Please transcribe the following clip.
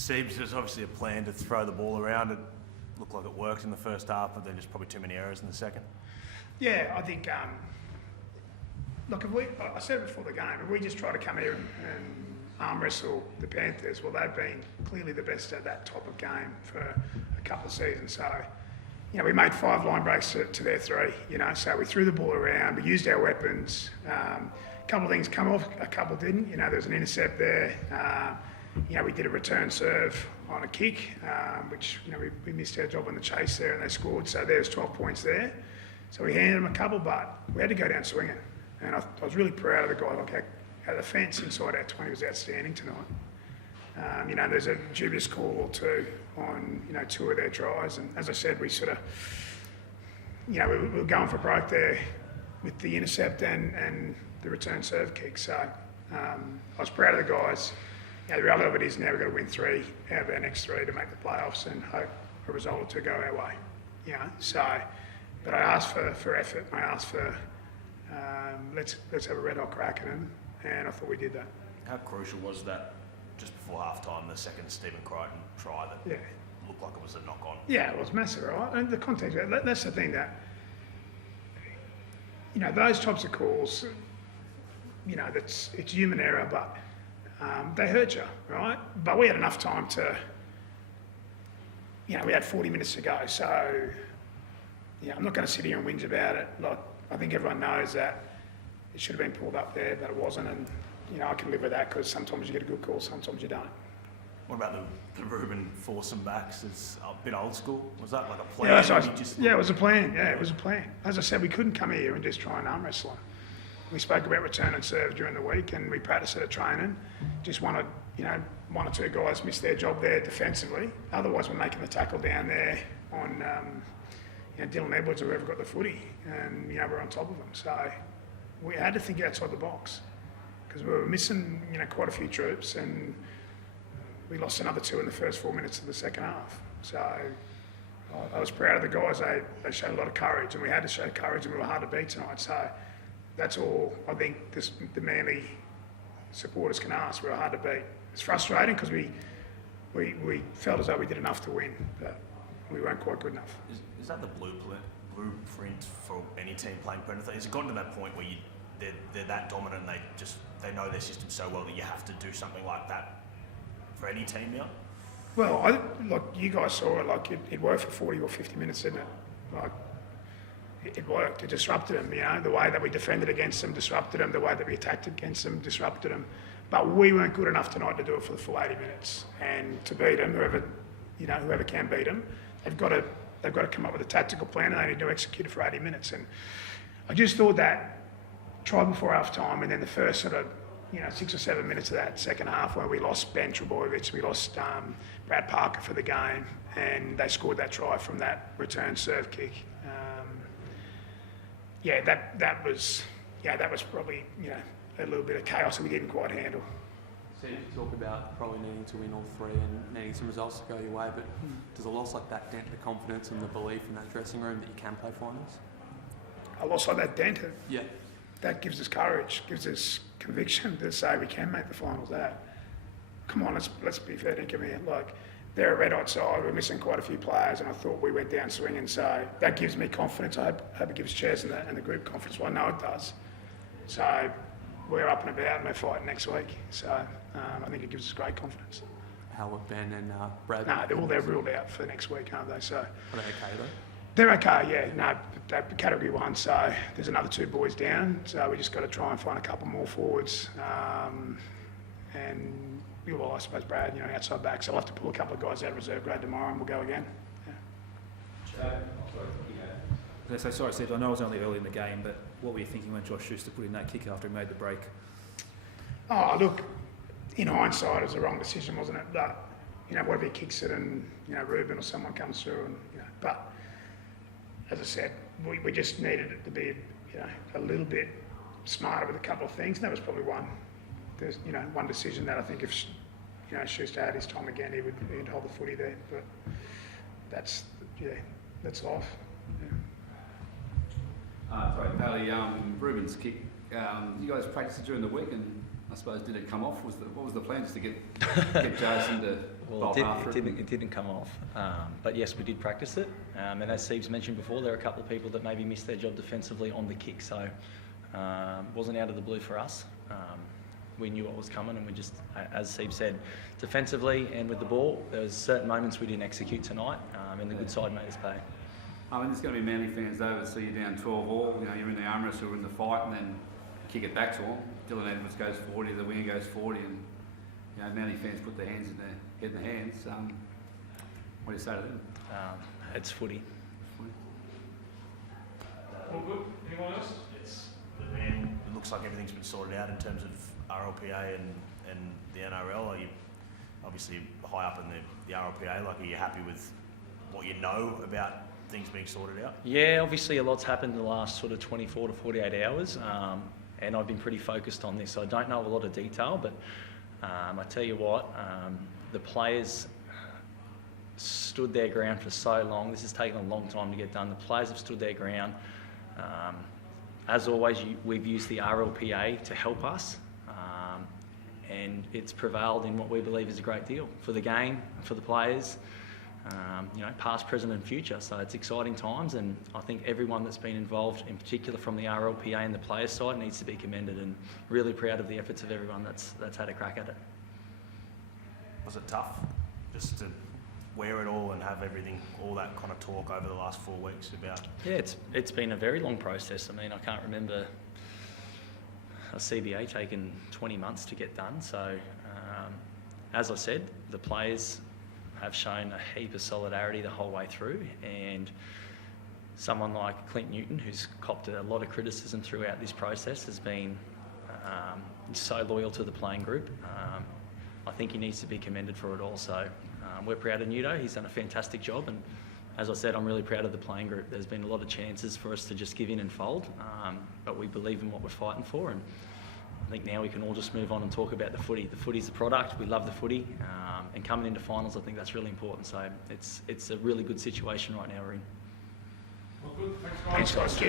Siebes, there's obviously a plan to throw the ball around. It looked like it worked in the first half, but then just probably too many errors in the second. Yeah, I think, look, I said it before the game, if we just try to come here and arm wrestle the Panthers, well, they've been clearly the best at that type of game for a couple of seasons. So, we made 5 line breaks to their 3, so we threw the ball around, we used our weapons. A couple of things come off, a couple didn't. There was an intercept there. We did a return serve on a kick, which, we missed our job on the chase there and they scored. So there's 12 points there. So we handed them a couple, but we had to go down swinging. And I was really proud of the guy. Like our defence inside our 20 was outstanding tonight. There's a dubious call or two on, 2 of their tries. And as I said, we sort of, we were going for broke there with the intercept and the return serve kick. So I was proud of the guys. The reality of it is now we've got to win 3 out of our next 3 to make the playoffs and hope a result or 2 go our way. But I asked for effort. I asked for let's have a red hot crack at them, and I thought we did that. How crucial was that just before half time, the second Stephen Crichton try that looked like it was a knock on? Yeah, it was massive, right? And the context, that's the thing that, those types of calls, it's human error, but they hurt you, right? But we had enough time to, we had 40 minutes to go. So, I'm not going to sit here and whinge about it. Like, I think everyone knows that it should have been pulled up there, but it wasn't. And, I can live with that because sometimes you get a good call, sometimes you don't. What about the Ruben foursome backs? It's a bit old school. Was that like a plan? Yeah, it was a plan. Yeah, it was a plan. As I said, we couldn't come here and just try and arm wrestle them. We spoke about return and serve during the week and we practiced at training. Just wanted, 1 or 2 guys missed their job there defensively. Otherwise, we're making the tackle down there on, Dylan Edwards or whoever got the footy. And, we're on top of them. So we had to think outside the box because we were missing, quite a few troops and we lost another 2 in the first 4 minutes of the second half. So I was proud of the guys. They showed a lot of courage and we had to show courage and we were hard to beat tonight. So that's all I think the Manly supporters can ask. We were hard to beat. It's frustrating because we felt as though we did enough to win, but we weren't quite good enough. Is that the blueprint for any team playing Predator? Has it gotten to that point where they're that dominant and they know their system so well that you have to do something like that for any team now? Well, like you guys saw it, it worked for 40 or 50 minutes, didn't it? It worked. It disrupted them, The way that we defended against them disrupted them. The way that we attacked against them disrupted them. But we weren't good enough tonight to do it for the full 80 minutes. And to beat them, whoever can beat them, they've got to come up with a tactical plan and they need to execute it for 80 minutes. And I just thought that try before half time and then the first sort of 6 or 7 minutes of that second half where we lost Ben Trebojevic, we lost Brad Parker for the game, and they scored that try from that return serve kick. That was probably a little bit of chaos that we didn't quite handle. So you talk about probably needing to win all 3 and needing some results to go your way, but does a loss like that dent the confidence and the belief in that dressing room that you can play finals? A loss like that dent it. Yeah. That gives us courage, gives us conviction to say we can make the finals. Come on, let's be fair and come here. They're a red hot side. We're missing quite a few players, and I thought we went down swinging. So that gives me confidence. I hope it gives Chaz and the group confidence. Well, I know it does. So we're up and about, and we're fighting next week. So I think it gives us great confidence. How are Ben and Brad? No, they're ruled out for next week, aren't they? So are they okay though? they're okay, yeah. No, they're category 1, so there's another 2 boys down. So we just got to try and find a couple more forwards. I suppose Brad, outside back. So I'll have to pull a couple of guys out of reserve grade tomorrow and we'll go again. Sorry, Steve, I know it was only early in the game, but what were you thinking when Josh Schuster put in that kick after he made the break? Oh, look, in hindsight, it was the wrong decision, wasn't it? But, what if he kicks it and, Ruben or someone comes through and, but as I said, we just needed it to be, a little bit smarter with a couple of things. And that was probably one. There's, one decision that I think if, Schuster had his time again, he'd hold the footy there. But that's life. Yeah. Sorry, Pally, Ruben's kick. You guys practiced it during the week, and I suppose did it come off? What was the plan? Just to get Jason to Well, Bob after it. it didn't come off. But yes, we did practice it. And as Steve's mentioned before, there are a couple of people that maybe missed their job defensively on the kick. So it wasn't out of the blue for us. We knew what was coming, and we just, as Steve said, defensively and with the ball, there was certain moments we didn't execute tonight, and the good side made us pay. I mean, there's going to be Manly fans though that see you down 12-all. You know, you're in the arm wrestle, you're in the fight, and then kick it back to them. Dylan Edwards goes 40, the winger goes 40, and you know, Manly fans put their hands in their head in their hands. What do you say to them? It's footy. All good? Anyone else? It looks like everything's been sorted out in terms of RLPA and the NRL. Are you obviously high up in the RLPA? Like, are you happy with what you know about things being sorted out? Yeah, obviously a lot's happened in the last sort of 24 to 48 hours, and I've been pretty focused on this. So I don't know a lot of detail, but I tell you what, the players stood their ground for so long. This has taken a long time to get done. The players have stood their ground. As always, we've used the RLPA to help us, and it's prevailed in what we believe is a great deal for the game, for the players, you know, past, present and future. So it's exciting times, and I think everyone that's been involved, in particular from the RLPA and the players' side, needs to be commended, and really proud of the efforts of everyone that's had a crack at it. Was it tough just to wear it all and have everything, all that kind of talk over the last 4 weeks about? Yeah, it's been a very long process. I mean, I can't remember a CBA taking 20 months to get done. So, as I said, the players have shown a heap of solidarity the whole way through, and someone like Clint Newton, who's copped a lot of criticism throughout this process, has been so loyal to the playing group. I think he needs to be commended for it all. So we're proud of Nudo. He's done a fantastic job, and as I said, I'm really proud of the playing group. There's been a lot of chances for us to just give in and fold, but we believe in what we're fighting for, and I think now we can all just move on and talk about the footy. The footy's the product. We love the footy, and coming into finals, I think that's really important. So it's a really good situation right now we're in. Thanks, guys. Cheers.